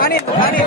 Hani, hani.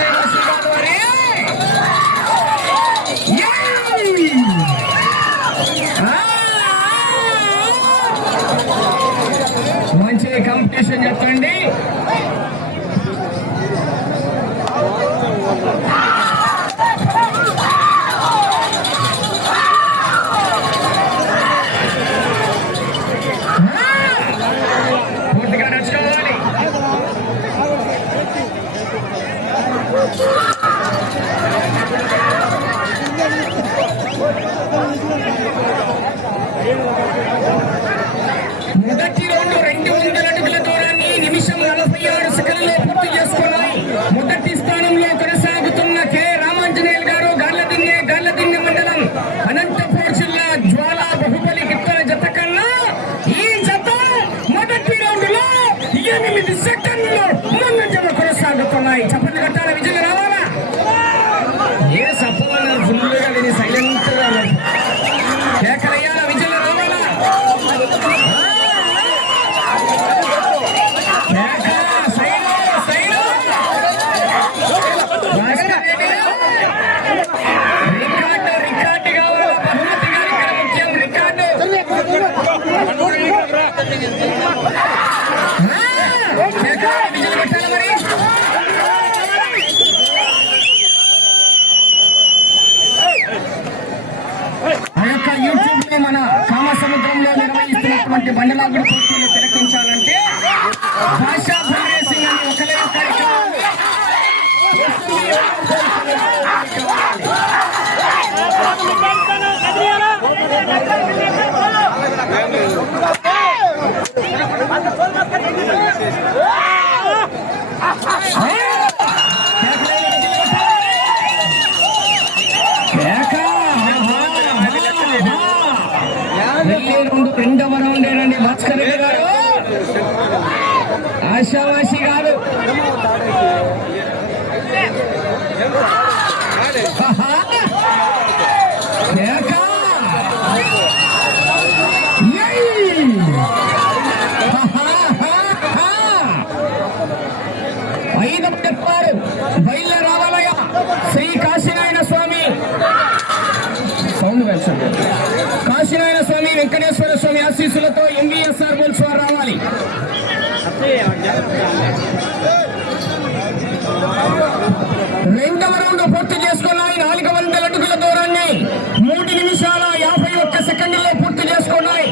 లో ఎనిమిది సెకండ్లు ముందంజలో కొనసాగుతున్నాయి. చప్పట్లు యూట్యూబ్లో మన కామసముద్రంలో నిర్వహిస్తున్నటువంటి బండలాగుడు పోటీలు తిలకించాలంటే భాషా రేసింగ్ అని ఒకలే కార్యక్రమం ఆశీస్సులతో ఎంవీఎస్ఆర్ బోల్స్ రావాలి. రెండవ రౌండ్ పూర్తి చేసుకున్నాయి. నాలుగు వందల అడుగుల దూరాన్ని మూడు నిమిషాల యాభై ఒక్క సెకండ్లో పూర్తి చేసుకున్నాయి.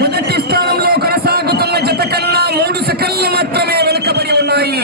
మొదటి స్థానంలో కొనసాగుతున్న జత కన్నా మూడు సెకండ్లు మాత్రమే వెనుకబడి ఉన్నాయి.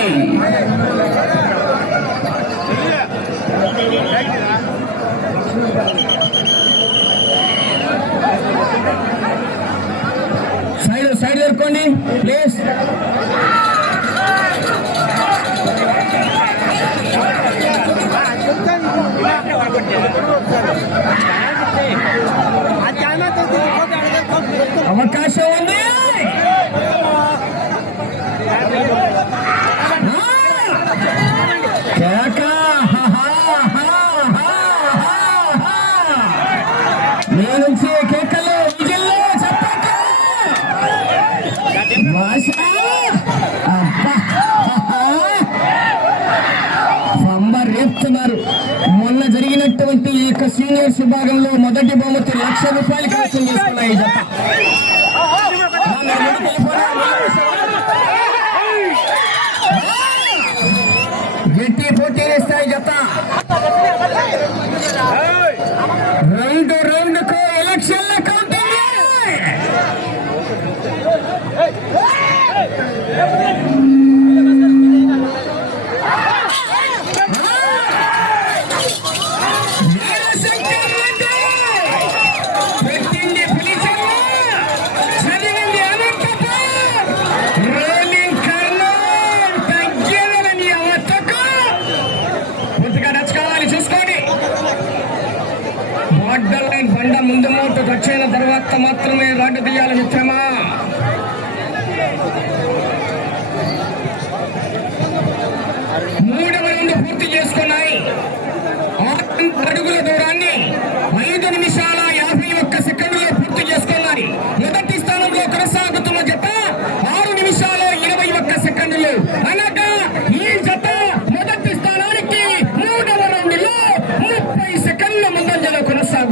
సీనియర్స్ విభాగంలో మొదటి బహుమతి లక్ష రూపాయలు ఖర్చు చేస్తున్నాయి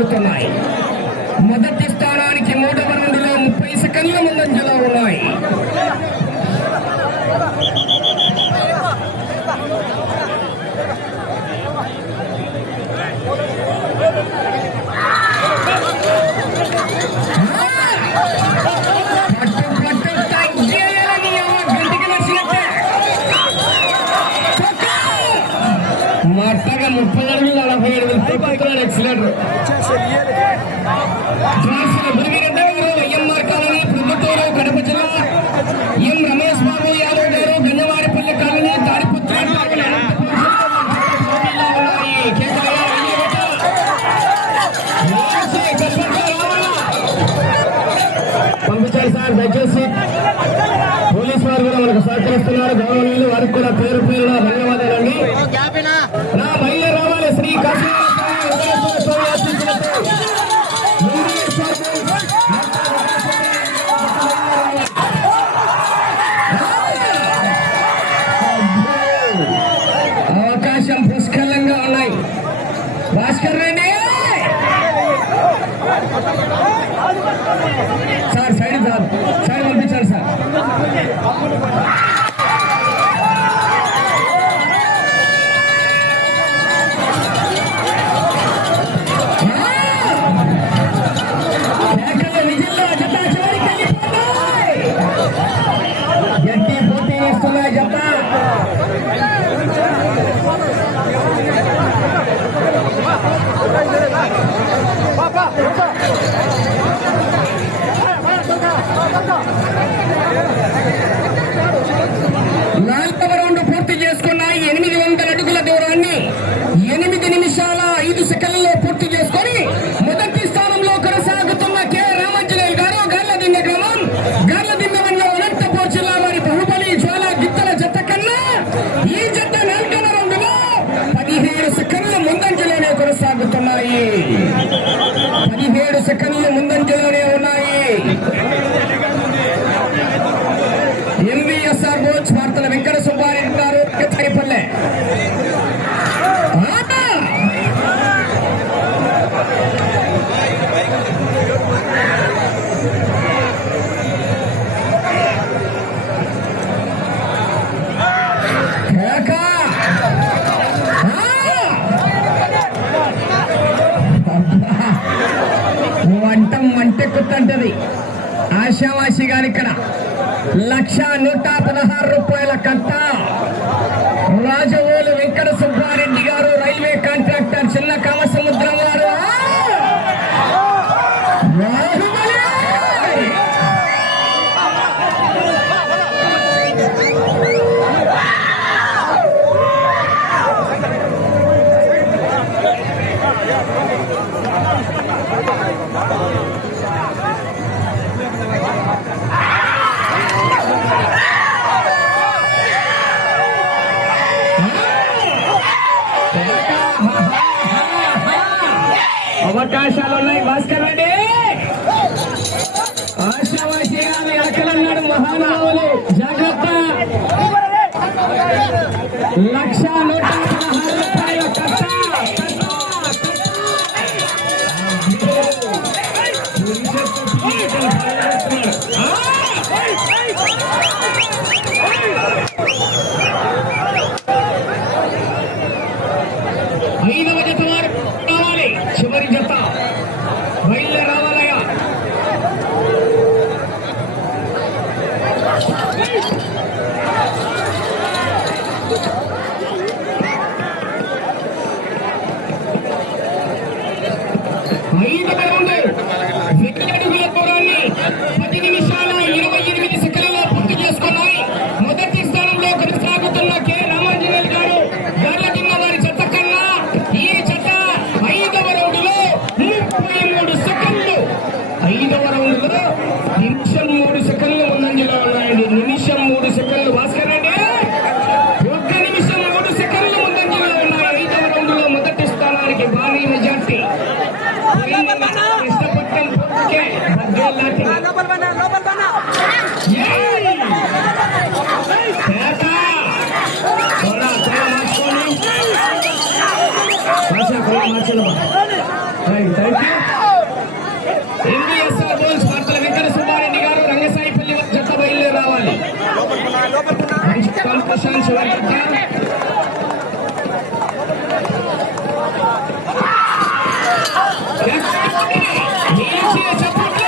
కొనసాగుతున్నాయి మొదటి స్థానానికి మూడవ రెండులో ముప్పై సెకండ్ల ముందంజలో ఉన్నాయి. Central Excelente. গাড়ি দিতে পারলে অনেক వంట మంటెక్కుతుంటది ఆశావాసి గారి ఇక్కడ లక్ష నూట పదహారు రూపాయల కట్ట రాజవోలు అవకాశాలు ఉన్నాయి. భాస్కర్ రెడ్డి! ఆశావాసిగా మీ అక్కలన్నాడు మహానుభావులు. జాగ్రత్త! లక్ష నూట పదహారు பிரசாந்த் சிவகட்டா தேசிய சப்போர்ட்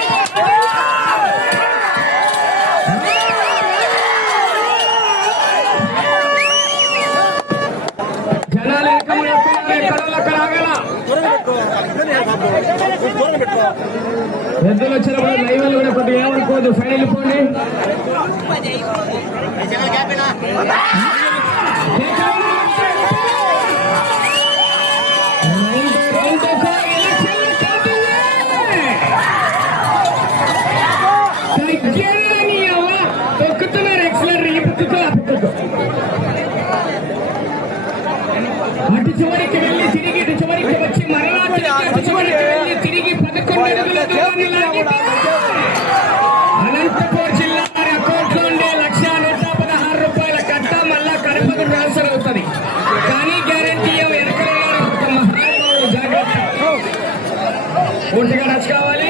జనాలు ఎక్కడ ఎక్కడ అక్కడ ఆగల ఎద్దులు వచ్చినప్పుడు లైవ్లు కూడా కొద్దిగా ఏమనుకోవద్దు ఫైనల్ పోండి అటు చివరికి పూర్తిగా నచ్చుకోవాలి.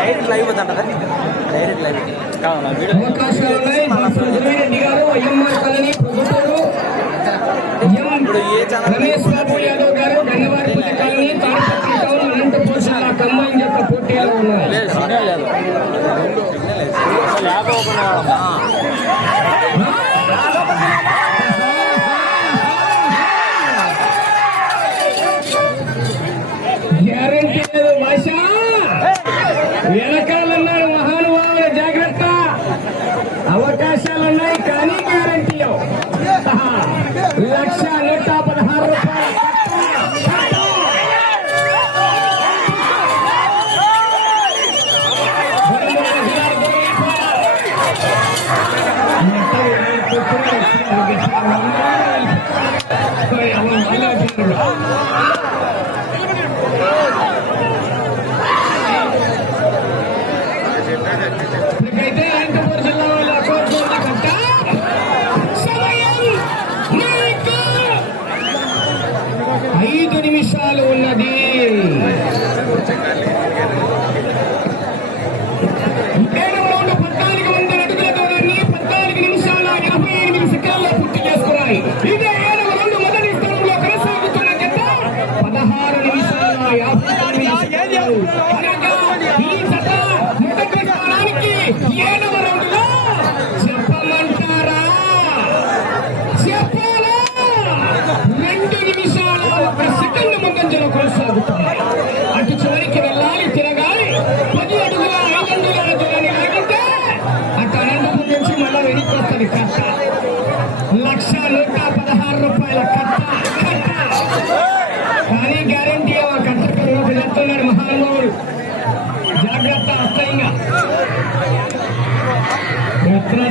డైరెక్ట్ లైవ్ వద్దంట డైరెక్ట్ లైవ్. ఇప్పుడు ఏ ఛానల్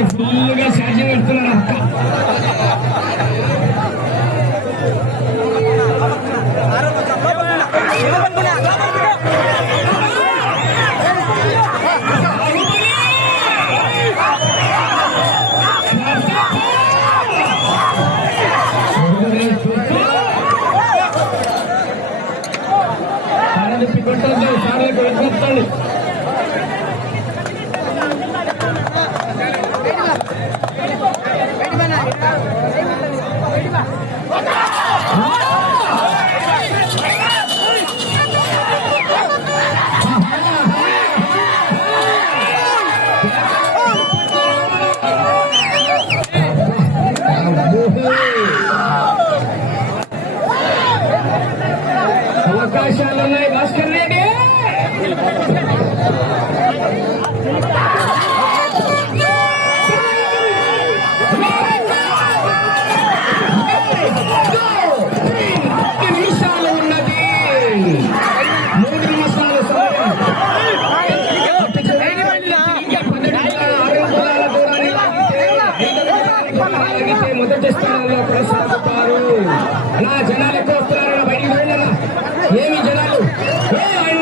ఫుల్గా సాధ్యం పెడుతున్నాడు అక్క. జనాలు. ఆయన